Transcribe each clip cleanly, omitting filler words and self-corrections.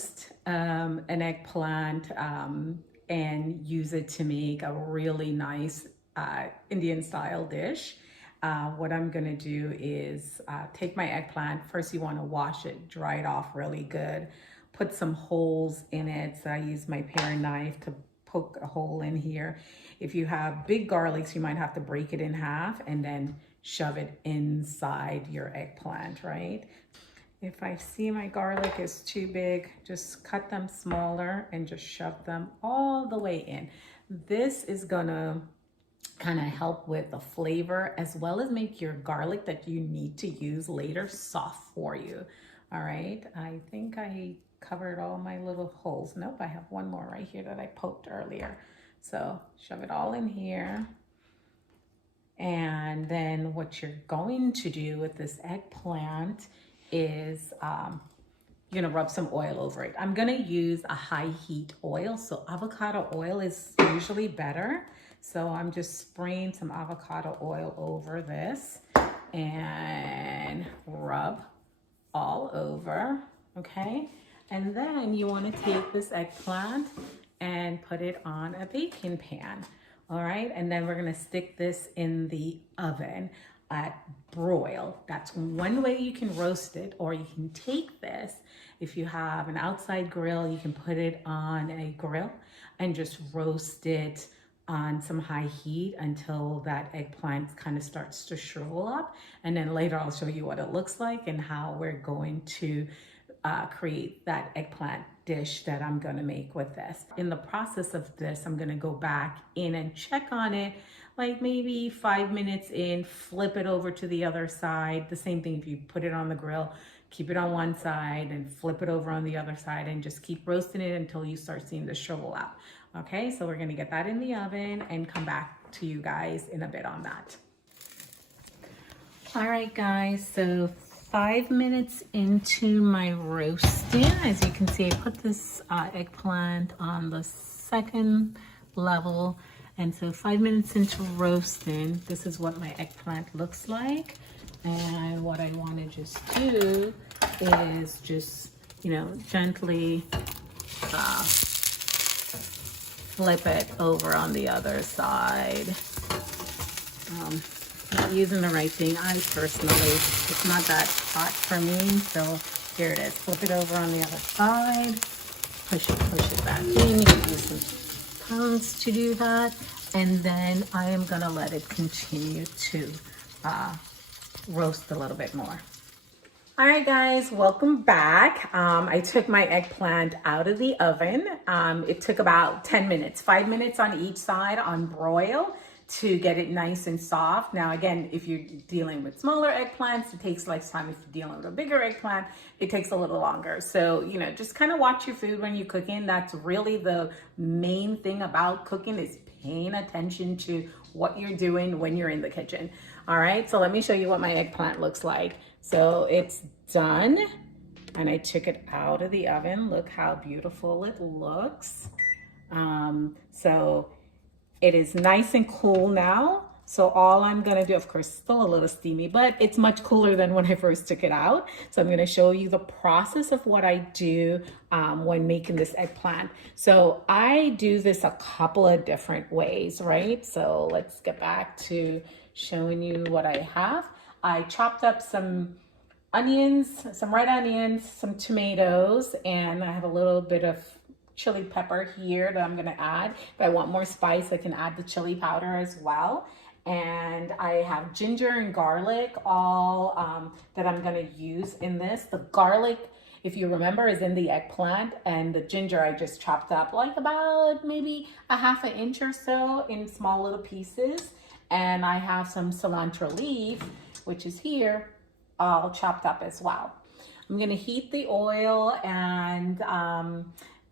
roast an eggplant and use it to make a really nice Indian style dish. What I'm gonna do is take my eggplant. First, you wanna wash it, dry it off really good. Put some holes in it. So I use my paring knife to poke a hole in here. If you have big garlics, you might have to break it in half and then shove it inside your eggplant, right? If I see my garlic is too big, just cut them smaller and just shove them all the way in. This is gonna kind of help with the flavor as well as make your garlic that you need to use later soft for you. All right, I think I covered all my little holes. Nope, I have one more right here that I poked earlier. So shove it all in here. And then what you're going to do with this eggplant is you're gonna rub some oil over it. I'm gonna use a high heat oil, so avocado oil is usually better. So I'm just spraying some avocado oil over this and rub all over, okay? And then you wanna take this eggplant and put it on a baking pan, all right? And then we're gonna stick this in the oven at broil. That's one way you can roast it, or you can take this, if you have an outside grill, you can put it on a grill and just roast it on some high heat until that eggplant kind of starts to shrivel up. And then later I'll show you what it looks like and how we're going to create that eggplant dish that I'm gonna make with this. In the process of this, I'm gonna go back in and check on it, like maybe 5 minutes in, flip it over to the other side. The same thing if you put it on the grill, keep it on one side and flip it over on the other side and just keep roasting it until you start seeing the shrivel out. Okay, so we're gonna get that in the oven and come back to you guys in a bit on that. All right, guys, so 5 minutes into my roasting, as you can see, I put this eggplant on the second level. And so 5 minutes into roasting, this is what my eggplant looks like. And what I wanna just do is just, you know, gently flip it over on the other side. Not using the right thing. I personally, it's not that hot for me, so here it is. Flip it over on the other side. Push it back in. You can use some tongs to do that. And then I am gonna let it continue to roast a little bit more. All right, guys, welcome back. I took my eggplant out of the oven. It took about 10 minutes, 5 minutes on each side on broil to get it nice and soft. Now, again, if you're dealing with smaller eggplants, it takes less time. If you're dealing with a bigger eggplant, it takes a little longer. So, you know, just kind of watch your food when you're cooking. That's really the main thing about cooking, is paying attention to what you're doing when you're in the kitchen. All right, so let me show you what my eggplant looks like. So it's done, and I took it out of the oven. Look how beautiful it looks. So it is nice and cool now. So all I'm gonna do, of course, still a little steamy, but it's much cooler than when I first took it out. So I'm gonna show you the process of what I do when making this eggplant. So I do this a couple of different ways, right? So let's get back to showing you what I have. I chopped up some onions, some red onions, some tomatoes, and I have a little bit of chili pepper here that I'm gonna add. If I want more spice, I can add the chili powder as well. And I have ginger and garlic, all that I'm gonna use in this. The garlic, if you remember, is in the eggplant, and the ginger I just chopped up like about maybe a ½ inch or so in small little pieces. And I have some cilantro leaf, which is here, all chopped up as well. I'm gonna heat the oil, and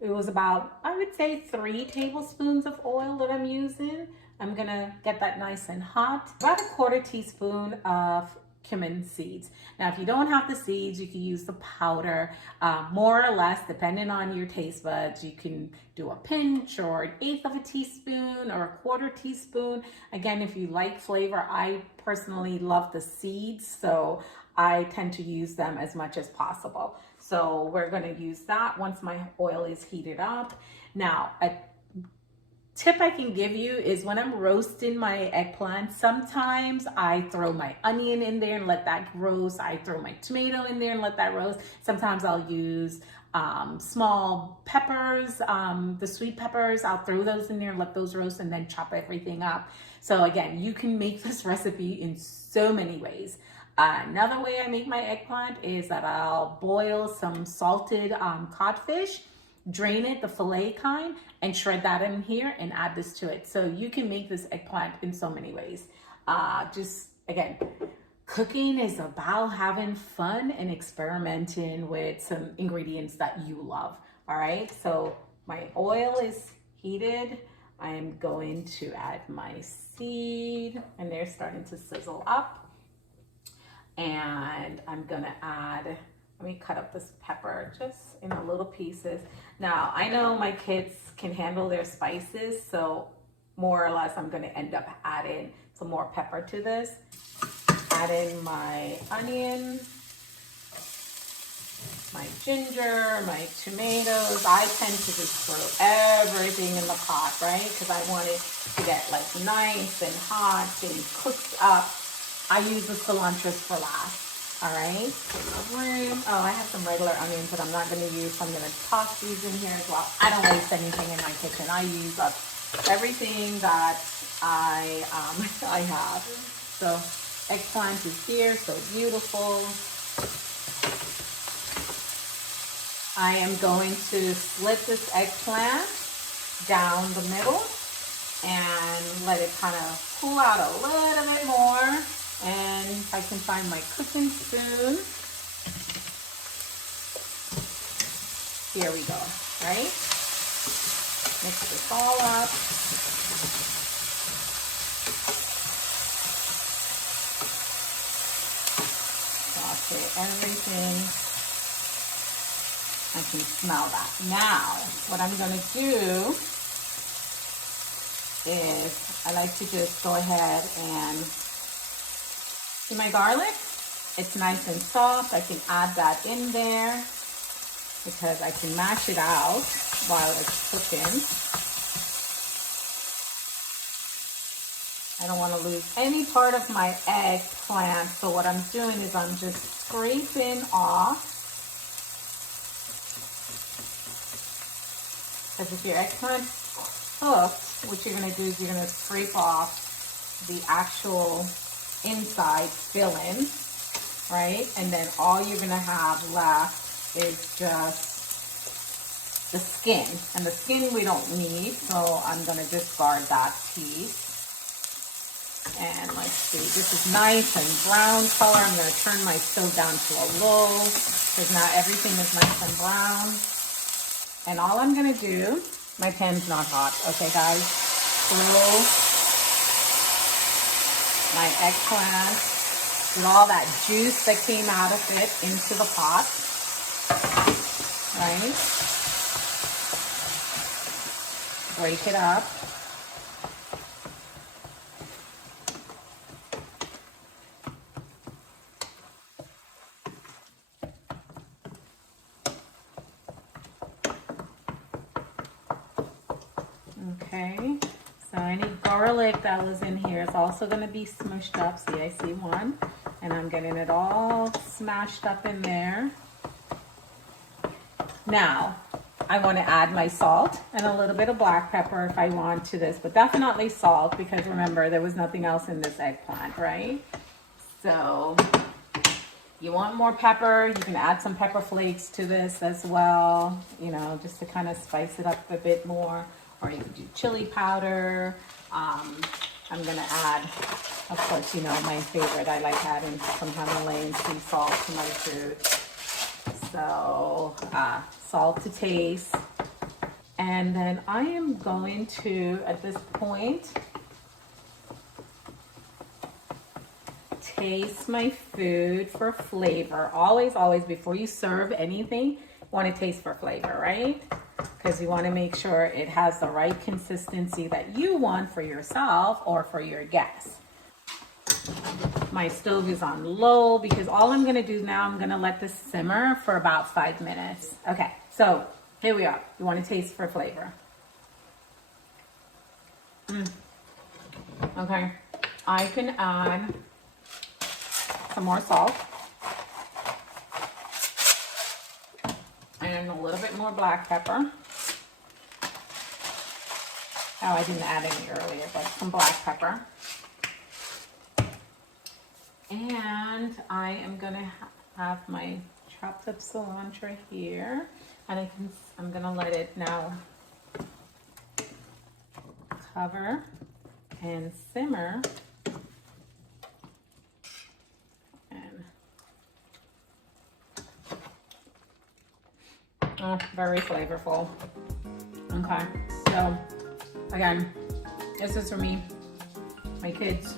it was about, I would say, 3 tablespoons of oil that I'm using. I'm gonna get that nice and hot. About a 1/4 teaspoon of cumin seeds. Now, if you don't have the seeds, you can use the powder, more or less, depending on your taste buds. You can do a pinch or an eighth of a teaspoon or a quarter teaspoon. Again, if you like flavor, I personally love the seeds, so I tend to use them as much as possible. So we're going to use that once my oil is heated up. Now, a tip I can give you is when I'm roasting my eggplant, sometimes I throw my onion in there and let that roast. I throw my tomato in there and let that roast. Sometimes I'll use small peppers, the sweet peppers. I'll throw those in there and let those roast and then chop everything up. So again, you can make this recipe in so many ways. Another way I make my eggplant is that I'll boil some salted codfish, drain it, the fillet kind, and shred that in here and add this to it. So you can make this eggplant in so many ways. Just again, cooking is about having fun and experimenting with some ingredients that you love. All right, so my oil is heated. I'm going to add my seed, and they're starting to sizzle up. And I'm gonna add, let me cut up this pepper just in a little pieces. Now, I know my kids can handle their spices, so more or less I'm gonna end up adding some more pepper to this. Add in my onion, my ginger, my tomatoes. I tend to just throw everything in the pot, right? Because I want it to get like nice and hot and cooked up. I use the cilantro for last, all right? Oh, I have some regular onions that I'm not gonna use, so I'm gonna toss these in here as well. I don't waste anything in my kitchen. I use up everything that I have. So eggplant is here, so beautiful. I am going to split this eggplant down the middle and let it kind of cool out a little bit more. And if I can find my cooking spoon, here we go, right? Mix this all up. Saute everything. I can smell that. Now, what I'm gonna do is I like to just go ahead and see my garlic. It's nice and soft. I can add that in there because I can mash it out while it's cooking. I don't want to lose any part of my eggplant, so what I'm doing is I'm just scraping off. Because if your eggplant's cooked, what you're going to do is you're going to scrape off the actual inside filling, right? And then all you're gonna have left is just the skin. And the skin we don't need, so I'm gonna discard that piece. And let's see, this is nice and brown color. I'm gonna turn my stove down to a low because now everything is nice and brown. And all I'm gonna do, my pan's not hot, okay guys? Throw my eggplant with all that juice that came out of it into the pot, right? Break it up. Okay. So any garlic that was in here is also going to be smushed up. See, I see one. And I'm getting it all smashed up in there. Now, I want to add my salt and a little bit of black pepper if I want to this. But definitely salt, because remember, there was nothing else in this eggplant, right? So, you want more pepper, you can add some pepper flakes to this as well. You know, just to kind of spice it up a bit more. Or you could do chili powder. I'm gonna add, of course, you know, my favorite. I like adding some Himalayan sea salt to my food. So, salt to taste. And then I am going to, at this point, taste my food for flavor. Always, always, before you serve anything, you want to taste for flavor, right? Because you want to make sure it has the right consistency that you want for yourself or for your guests. My stove is on low because all I'm going to do now, I'm going to let this simmer for about 5 minutes. Okay, so here we are. You want to taste for flavor. Okay, I can add some more salt and a little bit more black pepper. Oh, I didn't add any earlier, but some black pepper. And I am gonna have my chopped up cilantro here, and I'm gonna let it now cover and simmer. And very flavorful. Okay, so again, this is for me, my kids.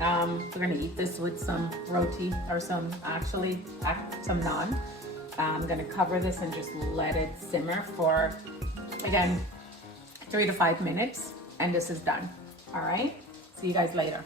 We're gonna eat this with some roti or some naan. I'm gonna cover this and just let it simmer for, again, 3 to 5 minutes, and this is done. All right, see you guys later.